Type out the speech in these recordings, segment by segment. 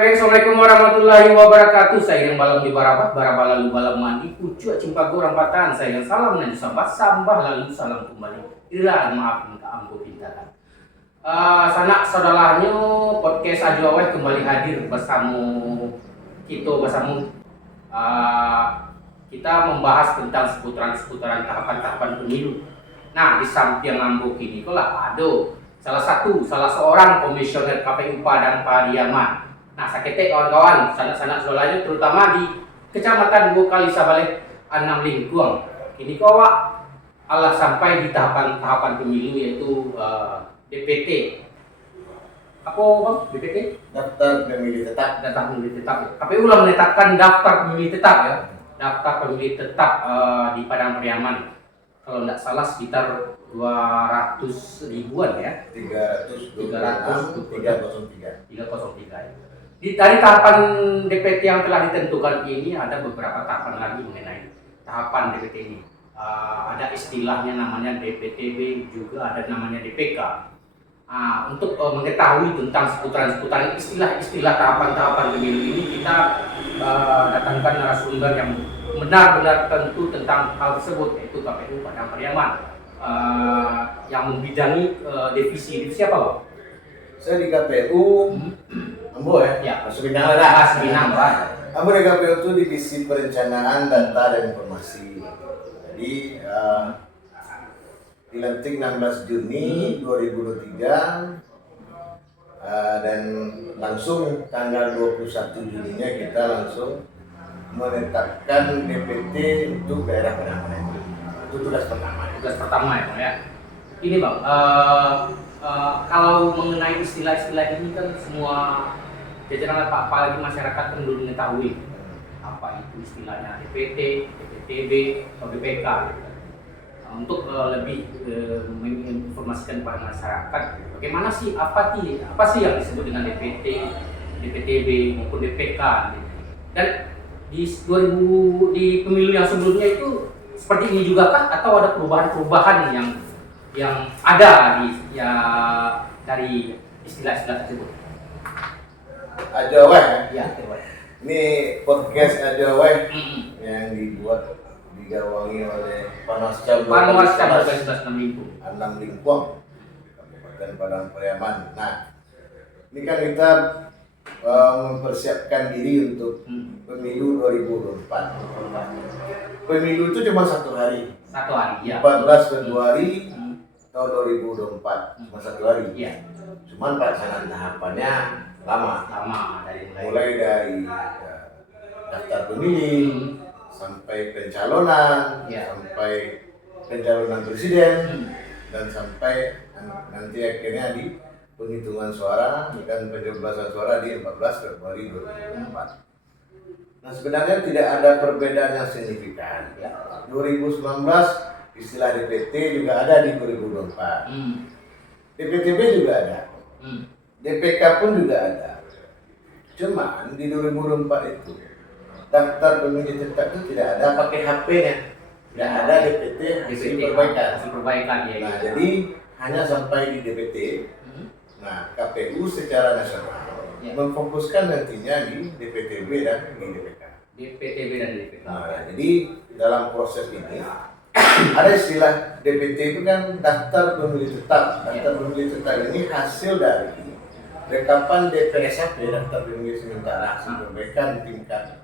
Oke, Assalamualaikum warahmatullahi wabarakatuh. Saya yang balam di barabah, barabah lalu balam mandi, pucuk cimpago rampatan. Saya yang salam dan sambah, sambah lalu salam kembali. Inilah maaf minta ampun pintakan. Sanak saudaranya podcast Ajuawet kembali hadir bersama bersama kita membahas tentang seputaran tahapan-tahapan pemilu. Nah, di samping ngambuk ini lah ada salah seorang komisioner KPU Padang Pariaman. Nah, sakete kawan-kawan, sanak-sanak saudaranya terutama di Kecamatan Bukali Sabale Anam Lingkuang. Ini kawak Allah sampai di tahapan pemilu yaitu DPT. Apa bang? DPT? Daftar pemilih tetap. Daftar pemilih tetap. KPU lah menetapkan daftar pemilih tetap ya. Daftar pemilih tetap di Padang Pariaman. Kalau tidak salah sekitar 200 ribuan ya. 303. Ya. Dari tahapan DPT yang telah ditentukan ini ada beberapa tahapan lagi mengenai tahapan DPT ini. Ada istilahnya namanya DPTB, juga ada namanya DPK. Untuk mengetahui tentang seputaran istilah-istilah tahapan-tahapan pemilu ini, kita datangkan narasumber yang benar-benar tentu tentang hal tersebut, yaitu KPU Padang Pariaman yang membidangi divisi apa Bang? Saya di KPU Ambo ya? Masuk Pinang lah. Pinang Pak. Ambo di KPU itu divisi perencanaan data dan informasi. Jadi dilantik 16 Juni 2023 dan langsung tanggal 21 Juninya kita langsung menetapkan DPT untuk daerah Padang. Itu tugas pertama. Tugas pertama ya Bang ya. Ini Bang, kalau mengenai istilah-istilah ini kan semua jajaran apalagi masyarakat kan belum mengetahui apa itu istilahnya DPT, DPTB, atau DPK. Untuk lebih menginformasikan kepada masyarakat bagaimana sih apa sih yang disebut dengan DPT, DPTB maupun DPK. Dan di pemilu yang sebelumnya itu seperti ini juga kah atau ada perubahan-perubahan yang ada dari istilah-istilah tersebut? Ajuawet Ya, ini podcast Ajuawet yang digawangi oleh Panwascam 12 Anam Lingkuang Kabupaten Padang Pariaman. Nah, ini kan kita mempersiapkan diri untuk pemilu 2024. Pemilu itu cuma satu hari ya. 14 Februari tahun 2024, cuma satu hari. Ya. Cuman pelaksanaan tahapannya lama mulai dari daftar pemilih sampai pencalonan, sampai pencalonan presiden, dan sampai nanti akhirnya di penghitungan suara dan pencoblosan suara di 14 Februari 2024. Nah, sebenarnya tidak ada perbedaan yang signifikan. 2019 istilah DPT juga ada di 2024. DPTB juga ada. DPK pun juga ada. Cuman di 2024 itu daftar pemilih tetap itu tidak ada pakai HP-nya. Tidak ada DPT hasil perbaikan. Ya. Nah, jadi hanya sampai di DPT. Nah, KPU secara nasional memfokuskan nantinya di DPTB dan di DPK. DPTB dan DPK. Nah, jadi dalam proses ini ada istilah DPT itu kan daftar pemilih tetap. Daftar pemilih tetap ini hasil dari rekapan DPSAP, daftar pemilih sementara hasil perbaikan tingkat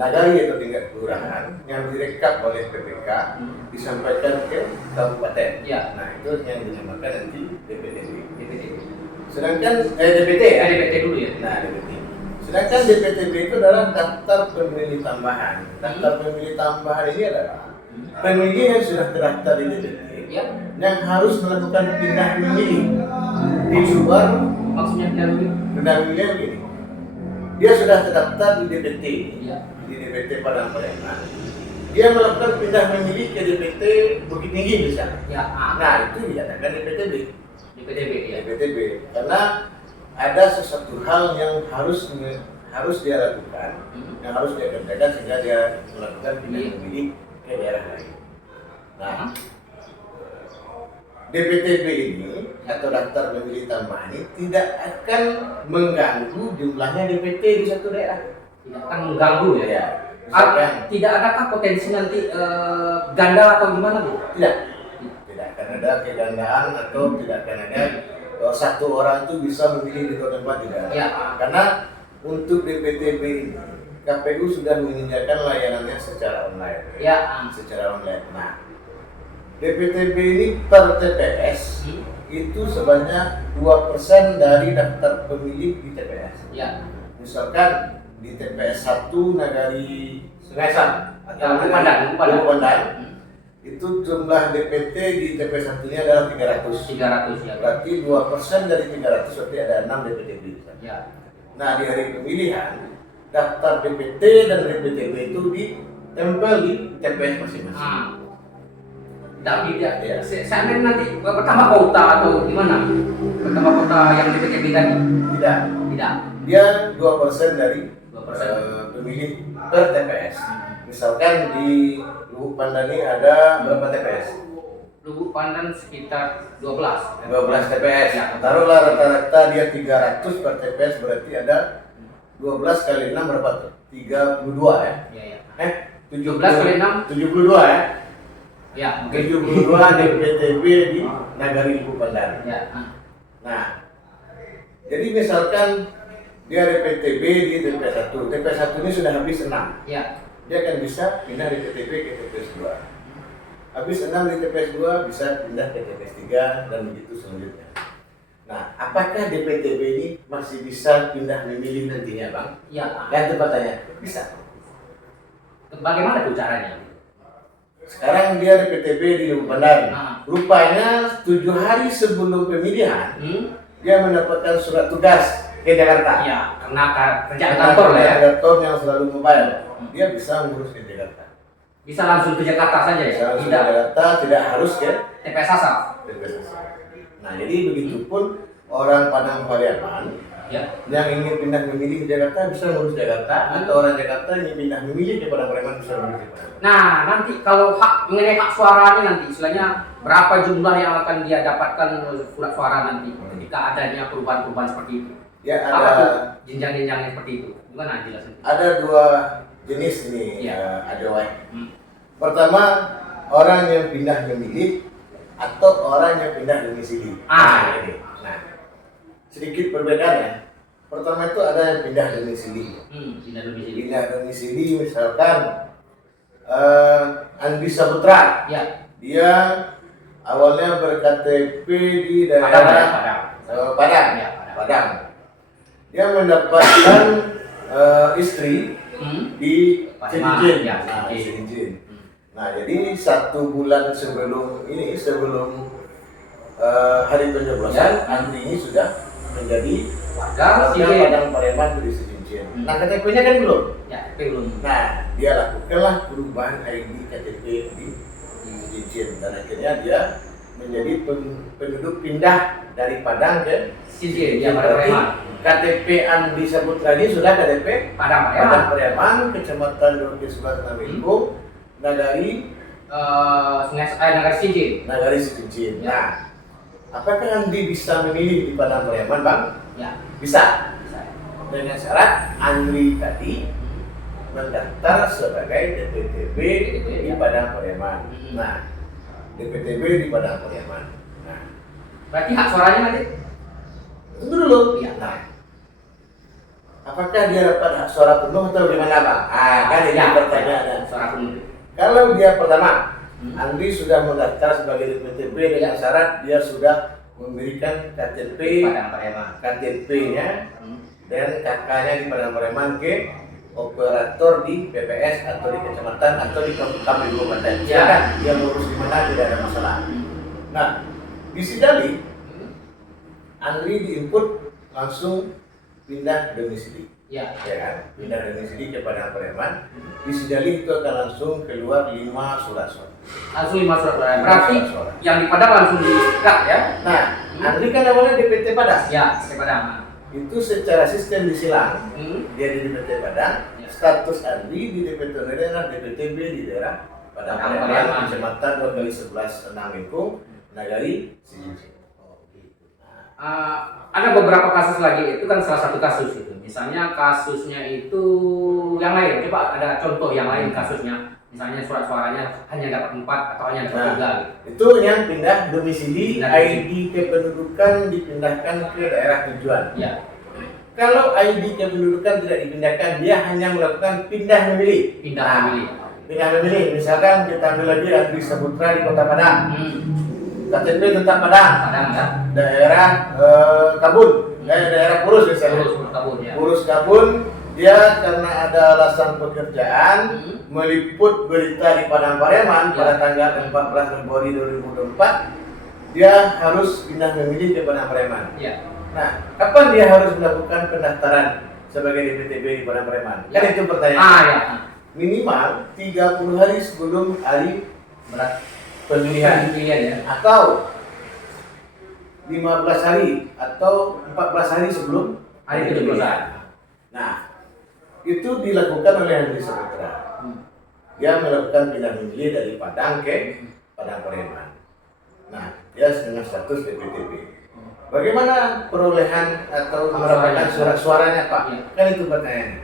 nagari atau tingkat kelurahan yang direkap oleh PPK disampaikan ke kabupaten. Nah, itu yang dinamakan nanti DPTB. Sedangkan DPT ya. DPT dulu ya. Nah, DPT. Sedangkan DPTB itu adalah daftar pemilih tambahan. Daftar pemilih tambahan ini adalah pemilih yang sudah terdaftar di DPT yang harus melakukan pindah memilih di luar. Maksudnya pindah memilih begini. Dia sudah terdaftar di DPT, di DPT Padang Pariaman. Dia melakukan pindah memilih ke DPT Bukit Tinggi misalnya. Nah, itu dikatakan DPTB. DPTB. Karena ada sesuatu hal yang harus dia lakukan, yang harus dia kerjakan sehingga dia melakukan pindah memilih ke daerah lain. Nah, DPTB ini atau daftar pemilih tambahan ini tidak akan mengganggu jumlahnya DPT di satu daerah. Tidak akan mengganggu ya? Ya. Misalkan, tidak adakah potensi nanti ganda atau gimana Bu? Tidak. Tidak akan ada kegandaan atau tidak akan ada satu orang itu bisa memilih di dua tempat, tidak. Ya. Karena untuk DPTB ini KPU sudah menyediakan layanannya secara online. Ya. Secara online. Nah, DPTB ini per TPS itu sebanyak 2% dari daftar pemilih di TPS. Ya. Misalkan di TPS 1 Nagari Sungai atau Pandang. Itu jumlah DPT di TPS 1-nya adalah 300. 300 ya. Berarti 2% dari 300 berarti ada 6 DPTB. Ya. Nah, di hari pemilihan daftar DPT dan DPTB itu ditempel di TPS masing-masing. Tapi ya, seandainya nanti pertama kota atau gimana? Pertama kota yang DPTB tadi? Tidak. Dia 2% dari 2%. Pemilih per TPS. Misalkan di Lubuk Pandan ini ada berapa TPS? Lubuk Pandan sekitar 12. 12 TPS. Ya. Taruhlah rata-rata dia 300 per TPS, berarti ada 12 kali 6 berapa tuh? 32 ya? Iya. 17 kali 6? 72 ya? Ya, 72 DPTB di Nagari Lubuk Pandan. Ya. Nah, jadi misalkan dia DPTB di TPS 1. TPS 1 ini sudah habis 6. Ya. Dia akan bisa pindah DPTB ke TPS 2. Habis 6 di TPS 2 bisa pindah ke TPS 3 dan begitu selanjutnya. Nah, apakah DPTB ini masih bisa pindah memilih nantinya, Bang? Ya. Yang tepatnya bisa. Bagaimana tuh caranya? Sekarang dia DPTB di Lubuk Pandan. Rupanya 7 hari sebelum pemilihan, dia mendapatkan surat tugas ke Jakarta. Iya, karena kerjaan kantor lah ya. Kantor yang selalu mobile. Dia bisa mengurus ke Jakarta. Bisa langsung ke Jakarta saja ya? Bisa langsung ke Jakarta, tidak harus ke TPS asal. Nah, jadi begitupun orang Padang Pariaman yang ingin pindah memilih ke Jakarta bisa mengurus Jakarta, atau orang Jakarta ingin pindah memilih ke Padang Pariaman bisa mengurus Jakarta. Nah, nanti kalau mengenai hak suaranya nanti, istilahnya berapa jumlah yang akan dia dapatkan surat suara nanti ketika adanya perubahan-perubahan seperti itu? Ya, apa ada tuh jenjang-jenjangnya seperti itu? Gimana jelasin? Ada 2 jenis nih, ada WAC. Pertama, orang yang pindah memilih atau orang yang pindah domisili. Nah, sedikit perbedaannya. Pertama itu ada yang pindah domisili. Pindah domisili misalkan Andi Saputra. Ya. Dia awalnya berKTP di daerah Padang. Dia mendapatkan istri di Cirinjin. Nah, jadi 1 bulan sebelum hari pencoblosan, Andi ini sudah menjadi warga Padang Pariaman di Cirinjin. Nah, KTP-nya kan belum. Ya, belum. Nah, dia lakukanlah perubahan ID KTP di Cirinjin dan akhirnya dia menjadi penduduk pindah dari Padang ke Cirinjin. Ya, Padang Pariaman. KTP Andi Saputra ini sudah KTP Padang Pariaman, Kecamatan Dorkisbat Namingkung, Nagari Nagari Cirinjin. Nah, apakah Andi bisa memilih di Padang Pariaman, Bang? Ya. Bisa. Dengan syarat Andi tadi mendaftar sebagai DPTB di Padang Pariaman. Nah, DPTB di Padang Pariaman. Nah, berarti hak suaranya nanti? Tunggu dulu. Ya. Nah, apakah dia dapat hak suara penuh atau gimana, Bang? Kan ini pertanyaannya. Suara penuh. Kalau dia pertama, Andi sudah mendaftar sebagai DPTB dengan syarat dia sudah memberikan KTP KTP-nya dan KK-nya di Padang Pariaman ke operator di PPS atau di kecamatan atau di kabupaten. Silakan dia ngurus di mana, tidak ada masalah. Nah, di Sidali Andi diinput langsung pindah domisili. Ya kan? Pindah domisili ke Padang Pariaman. Di Sidali itu akan langsung keluar 5 surat suara. Langsung 5 surat suara. Berarti yang di Padang langsung diikat ya? Nah, Andi kan awalnya DPT Padang. Ya, DPT Padang. Itu secara sistem disilang. Dia di DPT Padang. Status Andi di DPT daerah DPTB di daerah Padang Pariaman, Kecamatan 2 kali 11 Namingkung, nagari Cincin. Ada beberapa kasus lagi, itu kan salah satu kasus itu. Misalnya kasusnya itu yang lain, coba ada contoh yang lain kasusnya. Misalnya surat suaranya hanya dapat 4 atau hanya dapat 3 gitu. Itu yang pindah domisili, ID kependudukan dipindahkan ke daerah tujuan. Ya. Kalau ID kependudukan tidak dipindahkan, dia hanya melakukan pindah memilih. Pindah memilih, misalkan kita ambil lagi Andri Saputra di Kota Padang. KTP tetap Padang ya. Daerah Kabun, daerah Purus misalnya. Purus Kabun, dia karena ada alasan pekerjaan meliput berita di Padang Pariaman pada tanggal 14 Februari 2024, dia harus pindah memilih ke Padang Pariaman. Nah, kapan dia harus melakukan pendaftaran sebagai DPTB di Padang Pariaman? Kan itu pertanyaan. Minimal 30 hari sebelum hari pemilihan ya. Atau 15 hari atau 14 hari sebelum hari pemilihan. Nah, itu dilakukan oleh Andri Saputra. Dia melakukan pindah memilih dari Padang ke Padang Pariaman. Nah, dia dengan status DPTB. Bagaimana perolehan atau mendapatkan surat suaranya, Pak? Kan itu pertanyaannya.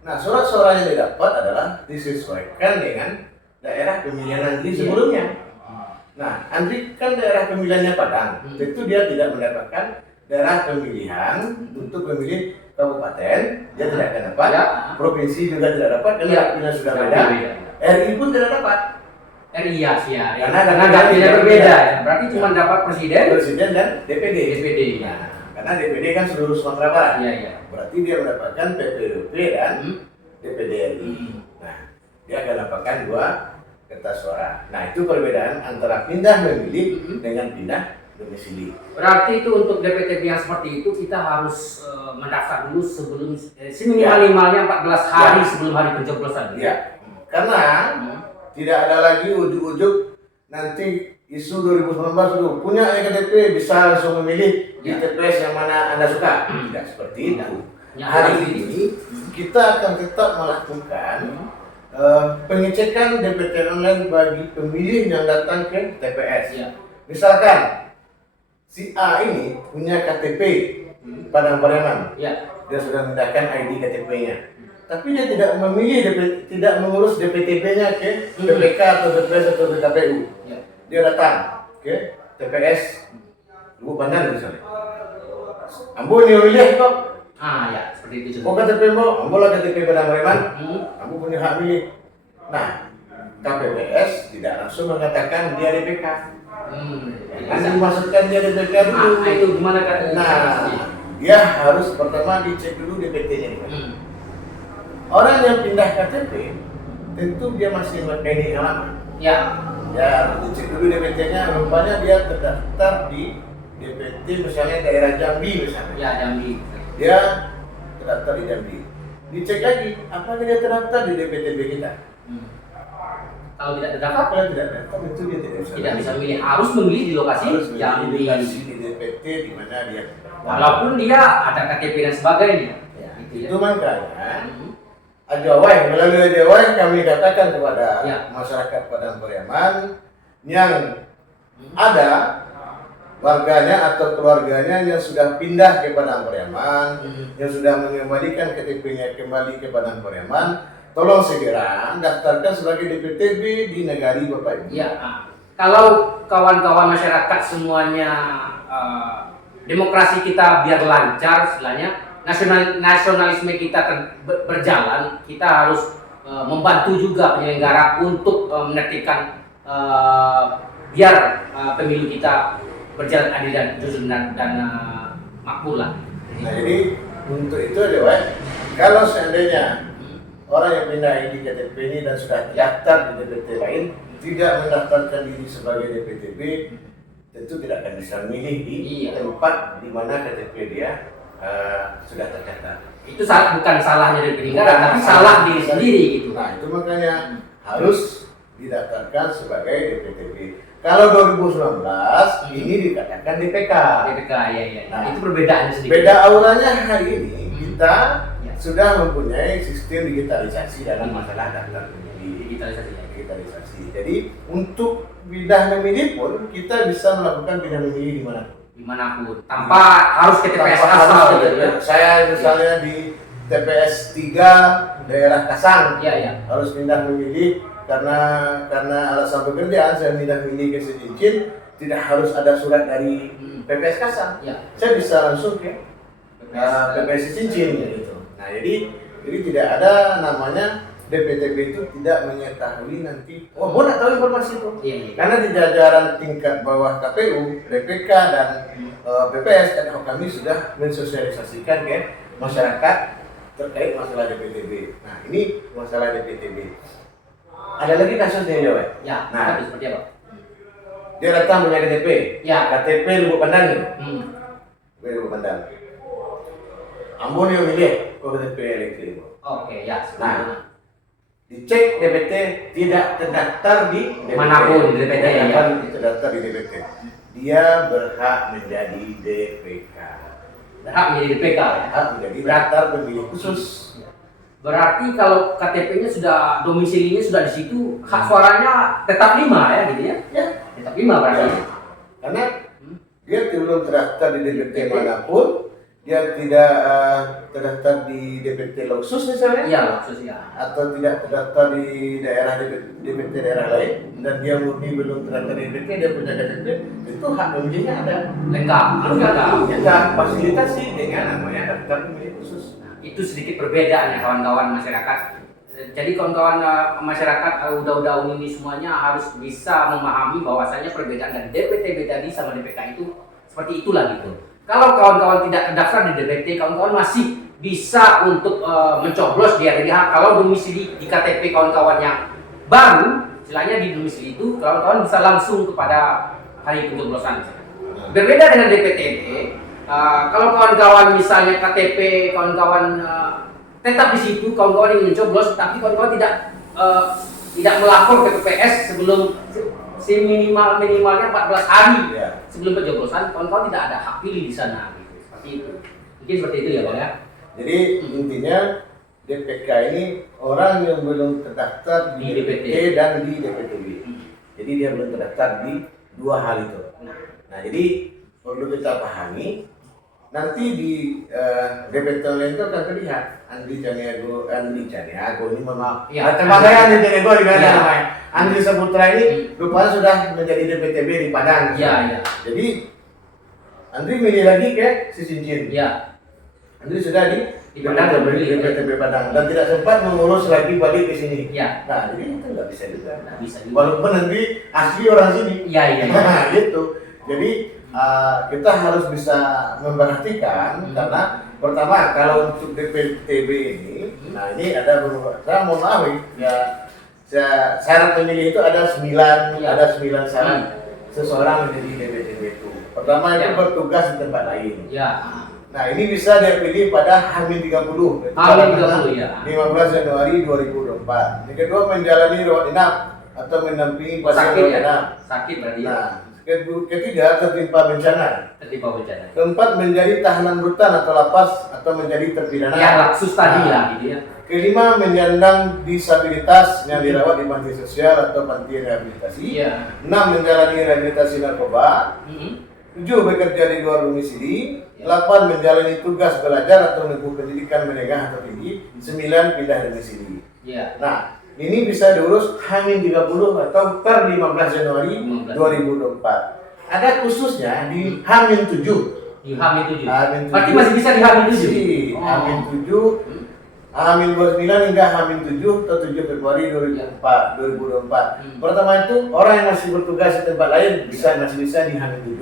Nah, surat suara yang didapat adalah disesuaikan dengan daerah pemilihan Andri sebelumnya. Nah, Andri kan daerah pemilihannya Padang, tentu dia tidak mendapatkan daerah pemilihan untuk memilih kabupaten, dia tidak akan dapat. Provinsi juga tidak dapat, karena sudah beda. RI pun tidak dapat. RI ya, karena dapilnya berbeda. Berarti cuma dapat presiden dan DPD. Nah, karena DPD kan seluruh Sumatera Barat. Berarti dia mendapatkan PPWP dan DPD RI. Nah, dia akan dapatkan 2 kertas suara. Nah, itu perbedaan antara pindah memilih dengan pindah domisili. Berarti itu untuk DPTB yang seperti itu kita harus mendaftar dulu sebelum seminimal-minimalnya 14 hari sebelum hari pencoblosan. Karena tidak ada lagi ujuk-ujuk nanti isu 2019 itu punya KTP bisa langsung memilih di TPS yang mana Anda suka. Tidak seperti itu. Hari ini kita akan tetap melakukan pengecekan DPT online bagi pemilih yang datang ke TPS. Misalkan si A ini punya KTP Padang Pariaman, dia sudah mendapatkan ID KTP-nya, tapi dia tidak memilih tidak mengurus DPTB-nya ke PPK atau TPS atau ke KPU. Dia datang ke TPS Lubuk Pandan misalnya. Ambo ini milih kok. Seperti itu. Kok KTP Ambo lah KTP Padang Pariaman. Ambo punya hak milih. Nah, KPPS tidak langsung mengatakan dia DPK. Dimasukkan dia DPK dulu. Itu gimana kan? Nah, dia harus pertama dicek dulu DPT-nya. Orang yang pindah KTP tentu dia masih memakai yang lama. Harus dicek dulu DPT-nya. Rupanya dia terdaftar di DPT misalnya daerah Jambi misalnya. Jambi. Dia terdaftar di Jambi. Dicek lagi, apakah dia terdaftar di DPTB kita? Kalau tidak terdaftar, itu dia tidak bisa memilih. Harus memilih di lokasi Jambi. Di DPT di mana dia. Walaupun dia ada KTP dan sebagainya. Itu makanya melalui Ajawai kami katakan kepada masyarakat Padang Pariaman yang ada warganya atau keluarganya yang sudah pindah ke Padang Pariaman, yang sudah mengembalikan KTP-nya kembali ke Padang Pariaman, tolong segera daftarkan sebagai DPTB di Nagari Bapak Ibu. Kalau kawan-kawan masyarakat semuanya demokrasi kita biar lancar, istilahnya nasionalisme kita berjalan, kita harus membantu juga penyelenggara untuk menertibkan biar pemilu kita berjalan adil dan jujur dan makbul lah. Nah, jadi untuk itu aja, kalau seandainya orang yang pindah ID KTP ini dan sudah daftar di DPT lain tidak mendaftarkan diri sebagai DPTB, tentu tidak akan bisa memilih di tempat di mana KTP dia sudah tercatat. Itu bukan salahnya dari penyelenggara, tapi salah diri sendiri gitu. Nah, itu makanya harus didaftarkan sebagai DPTB. Kalau 2019 ini dikatakan DPK. Nah, itu perbedaannya sedikit. Beda auranya hari ini kita sudah mempunyai sistem digitalisasi dalam masalah daftar pemilih. Digitalisasi. Jadi untuk pindah memilih pun kita bisa melakukan pindah memilih dimanapun tanpa harus ke TPS asal gitu ya. Saya misalnya di TPS 3 daerah Kasang, harus pindah memilih karena alasan pekerjaan saya pindah memilih ke Secincin, tidak harus ada surat dari PPS Kasang. Saya bisa langsung ke PPS Secincin gitu. Nah, jadi tidak ada namanya DPTB itu tidak mengetahui nanti. Oh, mau tahu informasi itu? Karena di jajaran tingkat bawah KPU, DPK dan PPS kami sudah mensosialisasikan ke masyarakat terkait masalah DPTB. Nah, ini masalah DPTB. Ada lagi kasusnya ya? Nah, seperti apa? Dia datang punya KTP. KTP Lubuk Pandang nih. Lubuk Pandang. Ambon yang milih KTP elektrik. Nah, dicek DPT tidak terdaftar di DPT. Manapun di DPT terdaftar di DPT. Dia berhak menjadi DPK. Berhak menjadi DPK ya? Berhak menjadi daftar pemilih khusus. Berarti kalau KTP-nya sudah domisilinya sudah di situ, hak suaranya tetap 5 ya gitu ya? Tetap 5 berarti. Karena dia belum terdaftar di DPT manapun. Dia tidak terdaftar di DPT Loksus misalnya, atau tidak terdaftar di daerah DPT daerah lain, dan dia murni belum terdaftar di DPT, dia punya KTP, itu hak pemilihnya ada, lengkap. Kita fasilitasi dengan namanya daftar pemilih khusus. Nah, itu sedikit perbedaan ya kawan-kawan masyarakat. Jadi kawan-kawan masyarakat udah ini semuanya harus bisa memahami bahwasanya perbedaan dari DPTB tadi sama DPK itu seperti itulah gitu. Kalau kawan-kawan tidak terdaftar di DPT, kawan-kawan masih bisa untuk mencoblos di RDH. Kalau domisili di KTP kawan-kawan yang baru, istilahnya di domisili itu, kawan-kawan bisa langsung kepada hari pencoblosan. Berbeda dengan DPTB, kalau kawan-kawan misalnya KTP, kawan-kawan tetap di situ, kawan-kawan ingin mencoblos, tapi kawan-kawan tidak melapor ke PPS sebelum minimalnya 14 hari sebelum pencoblosan, kawan-kawan tidak ada hak pilih di sana gitu. Seperti itu. Mungkin seperti itu ya, Bang ya. Jadi intinya DPK ini orang yang belum terdaftar di DPT dan di DPTB. Jadi dia belum terdaftar di dua hal itu. Nah, jadi perlu kita pahami nanti di DPT lain itu akan terlihat Andri Caniago ini memang teman saya Andri Caniago di mana namanya Andri Saputra ini rupanya sudah menjadi DPTB di Padang. Jadi Andri milih lagi ke Secincin. Andri sudah di Padang DPTB Padang dan tidak sempat mengurus lagi balik ke sini. Nah, jadi itu nggak bisa juga. Walaupun Andri asli orang sini. Gitu. Jadi kita harus bisa memperhatikan karena pertama kalau untuk DPTB ini, nah ini ada beberapa. Saya mohon maaf ya, syarat pemilih itu ada 9 syarat seseorang menjadi DPTB itu. Pertama itu bertugas di tempat lain. Nah ini bisa dia pilih pada H-30. H-30 ya. 15 Januari 2024. Yang kedua menjalani rawat inap atau mendampingi pasien rawat inap. Sakit berarti. Nah, ketiga tertimpa bencana. Keempat menjadi tahanan rutan atau lapas atau menjadi terpidana. Laksus tadi gitu ya. Kelima menyandang disabilitas yang dirawat di panti sosial atau panti rehabilitasi. 6 menjalani rehabilitasi narkoba. 7 bekerja di luar domisili. 8 menjalani tugas belajar atau menempuh pendidikan menengah atau tinggi. 9 pindah domisili. Nah, ini bisa diurus H-30 atau per 15 Januari 2024. Ada khususnya di H-7. Di H-7. Berarti masih bisa di H-7. H-7, H-29 hingga H-7 atau 7 Februari 2024. Pertama itu orang yang masih bertugas di tempat lain masih bisa di H-7.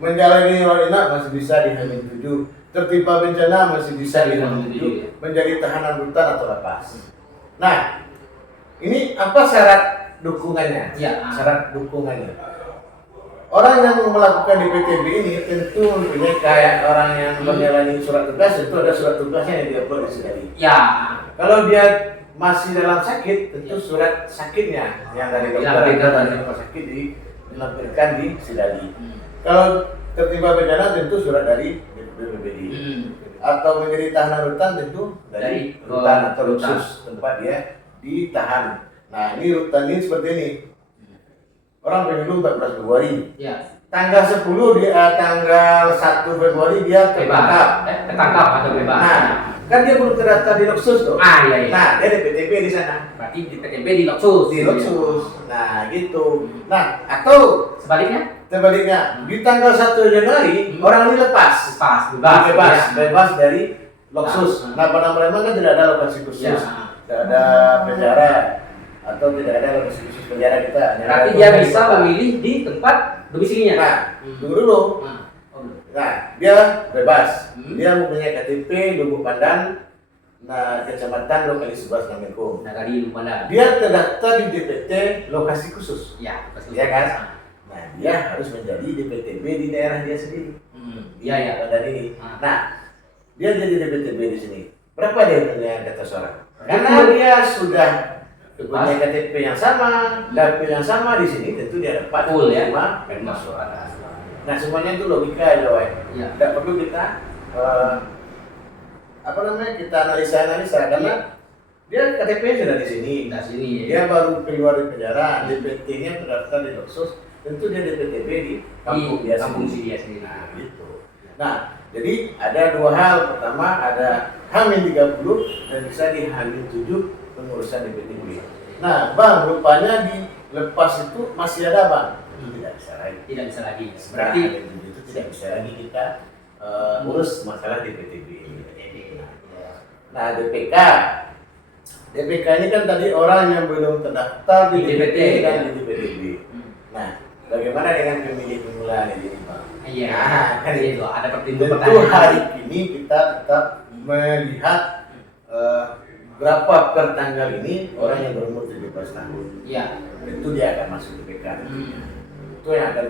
Menjalani rawat inap masih bisa di H-7. Tertimpa bencana masih bisa di H-7. Menjadi tahanan rutan atau lapas. Nah, ini apa syarat dukungannya? Syarat dukungannya. Orang yang melakukan DPTB ini tentu mempunyai kayak orang yang menjalani surat tugas, tentu ada surat tugasnya yang diupload di Sidali. Kalau dia masih dalam sakit, tentu surat sakitnya yang dari dokter sakit dilampirkan di Sidali. Kalau tertimpa bencana tentu surat dari BPBD. Atau menjadi tahanan rutan tentu dari rutan atau khusus tempat dia ditahan. Nah, ini rutan ini seperti ini. orang pemilu 14 Februari. Ya. Tanggal 10 tanggal 1 Februari dia tertangkap. Tertangkap atau bebas. Nah, kan dia belum terdaftar di Loksus tuh. Iya. Nah, dia DPTB di sana. Berarti di PTB di Loksus. Di Loksus. Nah, gitu. Nah, atau sebaliknya, di tanggal 1 Januari orang ini lepas. Bebas dari Loksus. Nah, pada mereka kan tidak ada lokasi khusus. Tidak ada penjara atau tidak ada lokasi khusus penjara kita. Berarti dia bisa memilih di tempat domisilinya. Nah, tunggu dulu. Nah, dia bebas. Dia mempunyai KTP Lubuk Pandan, nah kecamatan lokali 11 Namenkum. Nah, tadi Lubuk Pandan. Dia terdaftar di DPT lokasi khusus. Ya, kan? Nah, dia harus menjadi DPTB di daerah dia sendiri. Iya. Pandan ini. Nah, dia jadi DPTB di sini. Berapa dia punya kertas suara? Karena dia sudah punya KTP yang sama, dapil yang sama di sini, tentu dia dapat full ya, kertas suara. Nah, semuanya itu logika aja, Tidak perlu kita kita analisa karena dia KTP-nya sudah di sini. Dia baru keluar dari penjara, DPT-nya terdaftar di Loksus, tentu dia DPTB di kampung dia sendiri. Nah, gitu. Nah, jadi ada dua hal. Pertama ada H-30 dan bisa di H-7 pengurusan DPTB. Nah, Bang, rupanya di lepas itu masih ada, Bang. Itu tidak bisa lagi. Berarti itu tidak bisa lagi kita urus masalah DPTB. Nah, DPK ini kan tadi orang yang belum terdaftar di DPT dan di DPTB. Nah, bagaimana dengan pemilih pemula ini, Bang? Iya, kan itu ada pertimbangan. Tentu hari ini kita tetap melihat berapa per tanggal ini orang yang berumur 17 tahun. Iya. Tentu dia akan masuk DPK. Itu yang akan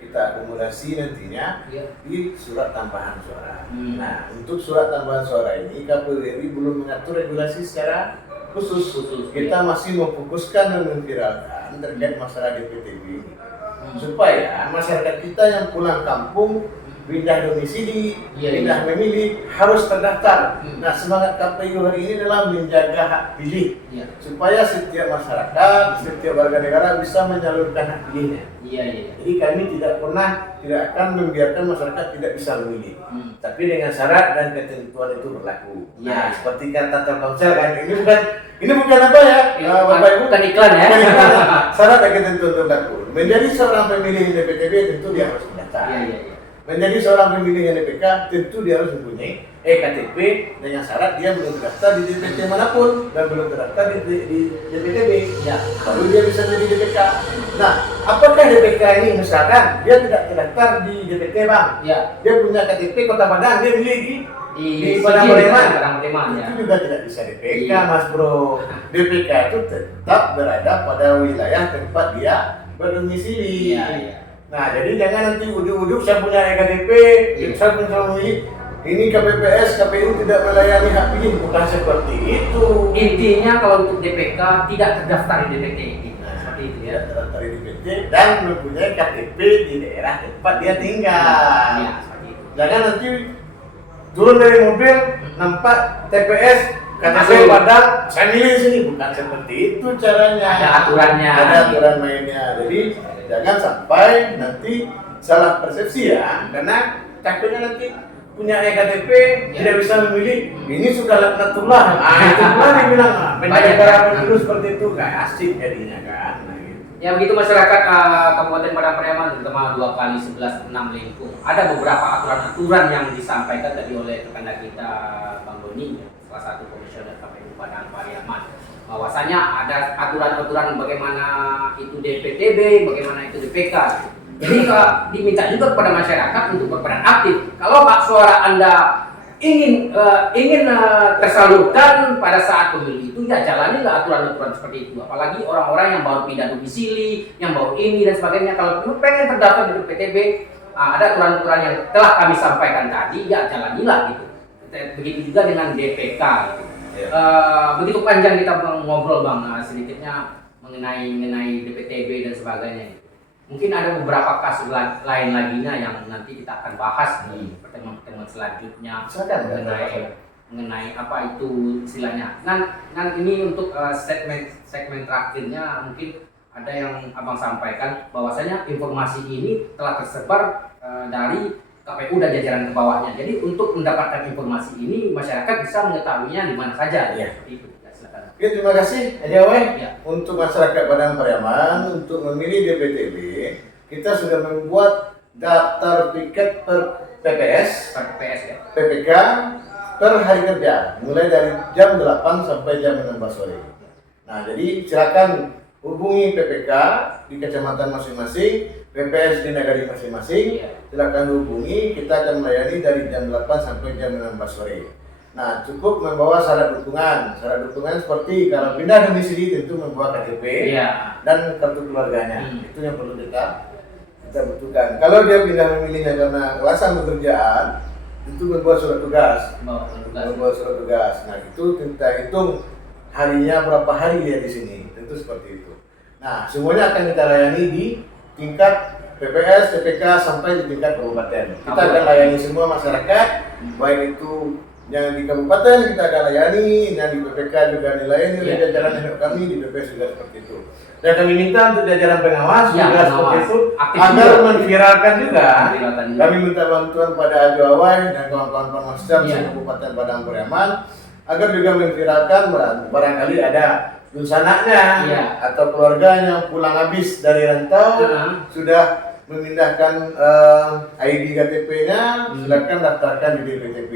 kita akumulasi nantinya di surat tambahan suara. Nah, untuk surat tambahan suara ini KPU RI belum mengatur regulasi secara khusus. Kita masih memfokuskan dan memviralkan terkait masalah DPTB ini. Supaya masyarakat kita yang pulang kampung, pindah domisili, pindah memilih harus terdaftar. Nah, semangat KPU hari ini adalah menjaga hak pilih, supaya setiap masyarakat, setiap warga negara bisa menyalurkan hak pilihnya. Jadi kami tidak akan membiarkan masyarakat tidak bisa memilih, tapi dengan syarat dan ketentuan itu berlaku. Nah, seperti kata Telkomsel kan, ini bukan apa ya, Bapak Ibu, bukan iklan ya. Syarat dan ketentuan itu berlaku. Menjadi seorang pemilih DPTB tentu dia harus mendaftar. Menjadi seorang pemilih DPK tentu dia harus mempunyai KTP dengan syarat dia belum terdaftar di DPT manapun dan belum terdaftar di DPTB. Baru dia bisa menjadi DPK. Nah, apakah DPK ini misalkan dia tidak terdaftar di DPT, Bang? Dia punya KTP Kota Padang, dia milih di Padang Breman. Itu juga tidak bisa DPK, Mas Bro. DPK itu tetap berada pada wilayah tempat dia berdomisili. Nah, jadi jangan nanti ujuk-ujuk saya punya EKTP, saya punya memilih. Ini KPPS, KPU tidak melayani hak pilih, bukan seperti itu. Intinya kalau untuk DPK tidak terdaftar di DPT, seperti itu ya. Tidak terdaftar di DPT dan mempunyai KTP di daerah tempat dia tinggal. Jangan nanti turun dari mobil nampak TPS KTP Padang, saya milih di sini, bukan seperti itu caranya. Ada aturannya. Ada aturan mainnya. Jadi jangan sampai nanti salah persepsi ya, karena takutnya nanti punya EKTP tidak bisa memilih, ini sudah laknatullah. Itu pula dibilang penyelenggara pemilu seperti itu nggak asik jadinya kan. Ya begitu masyarakat Kabupaten Padang Pariaman, terutama 2x11 6 Lengkung. Ada beberapa aturan-aturan yang disampaikan tadi oleh rekan kita Bang Doni, salah satu komisioner KPU Padang Pariaman. Bahwasanya ada aturan-aturan bagaimana itu DPTB, bagaimana itu DPK. Jadi diminta juga kepada masyarakat untuk berperan aktif. Kalau Pak suara Anda ingin tersalurkan pada saat pemilu itu, ya jalanilah aturan-aturan seperti itu. Apalagi orang-orang yang baru pindah domisili, yang baru ini dan sebagainya. Kalau pengen terdaftar di DPTB, ada aturan-aturan yang telah kami sampaikan tadi, ya jalanilah gitu. Begitu juga dengan DPK. Gitu. Begitu panjang kita ngobrol Bang, sedikitnya mengenai DPTB dan sebagainya. Mungkin ada beberapa kasus lain laginya yang nanti kita akan bahas di pertemuan-pertemuan selanjutnya mengenai apa itu istilahnya. Nah ini untuk segmen terakhirnya mungkin ada yang abang sampaikan bahwasanya informasi ini telah tersebar dari KPU dan jajaran ke bawahnya. Jadi untuk mendapatkan informasi ini masyarakat bisa mengetahuinya di mana saja. Ya. Seperti itu. Ya, silakan. Oke, terima kasih Ajawai. Ya. Untuk masyarakat Padang Pariaman untuk memilih DPTB, kita sudah membuat daftar tiket per PPS, ya. PPK per hari kerja, mulai dari jam 8 sampai jam 16 sore. Nah, jadi silakan hubungi PPK di kecamatan masing-masing, PPS di negara masing-masing. Silakan hubungi, kita akan melayani dari jam 8 sampai jam 16 sore. Nah, cukup membawa syarat dukungan. Syarat dukungan seperti kalau pindah domisili tentu membawa KTP dan kartu keluarganya. Itu yang perlu kita butuhkan. Kalau dia pindah memilihnya karena alasan pekerjaan, itu membuat surat tugas. Membuat surat tugas. Nah, itu kita hitung harinya berapa hari dia di sini. Tentu seperti itu. Nah, semuanya akan kita layani di tingkat PPS, PPK sampai di tingkat kabupaten. Kita akan layani semua masyarakat, baik itu yang di kabupaten kita akan layani, yang di PPK juga dilayani oleh jajaran induk kami, di PPS juga seperti itu. Dan kami minta untuk jajaran pengawas juga seperti itu, agar memviralkan juga. Kami minta bantuan pada Ajawai dan kawan-kawan Panwascam Kabupaten Padang Pariaman agar juga memviralkan barangkali ada lusanaknya atau keluarganya pulang habis dari rantau sudah memindahkan ID KTP-nya, silakan daftarkan di DPTB.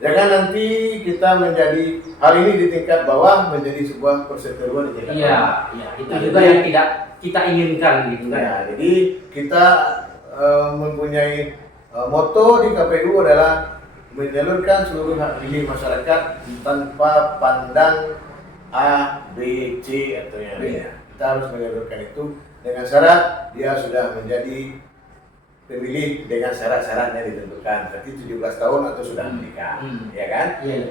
Jangan nanti kita menjadi hal ini di tingkat bawah menjadi sebuah perseteruan di tingkat bawah. Iya, itu nah, juga yang tidak kita inginkan gitu kan. Ya, jadi kita mempunyai moto di KPU adalah menyalurkan seluruh hak pilih masyarakat tanpa pandang A, B, C atau yang lainnya. Kita harus menyalurkan itu dengan syarat dia sudah menjadi pemilih dengan syarat-syaratnya ditentukan. Berarti 17 tahun atau sudah menikah, ya kan?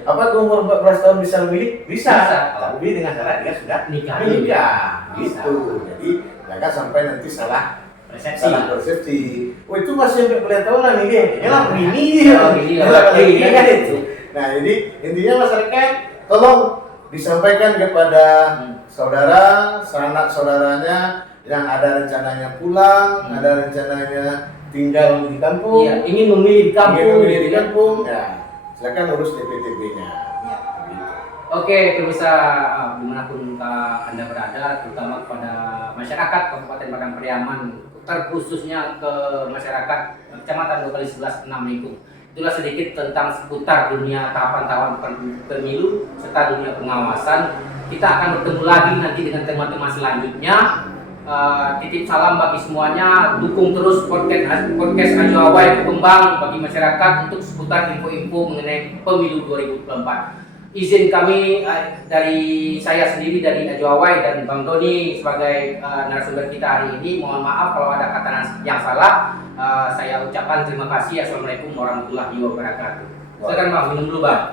Apa tuh umur 14 tahun bisa memilih? Bisa. Tapi dengan syarat dia sudah menikah. Gitu. Jadi jangan sampai nanti salah persepsi. Oh, itu masih 14 tahun lah nih dia. Ini kan itu. Nah, jadi intinya masyarakat tolong disampaikan kepada saudara, sanak saudaranya yang ada rencananya pulang, ada rencananya tinggal di kampung, ingin memilih di kampung, ya silakan urus DPTB-nya. Oke, pemirsa dimanapun Anda berada, terutama kepada masyarakat Kabupaten Padang Pariaman, terkhususnya ke masyarakat Kecamatan 2x11 6 Lingkung. Itulah sedikit tentang seputar dunia tahapan-tahapan pemilu serta dunia pengawasan. Kita akan bertemu lagi nanti dengan tema-tema selanjutnya. Titip salam bagi semuanya, dukung terus podcast Ajawai berkembang bagi masyarakat untuk seputar info-info mengenai pemilu 2024. Izin kami dari saya sendiri dari Ajawai dan Bang Doni sebagai narasumber kita hari ini, mohon maaf kalau ada kata yang salah. Saya ucapkan terima kasih. Assalamualaikum warahmatullahi wabarakatuh. Silakan Bang, minum dulu Bang.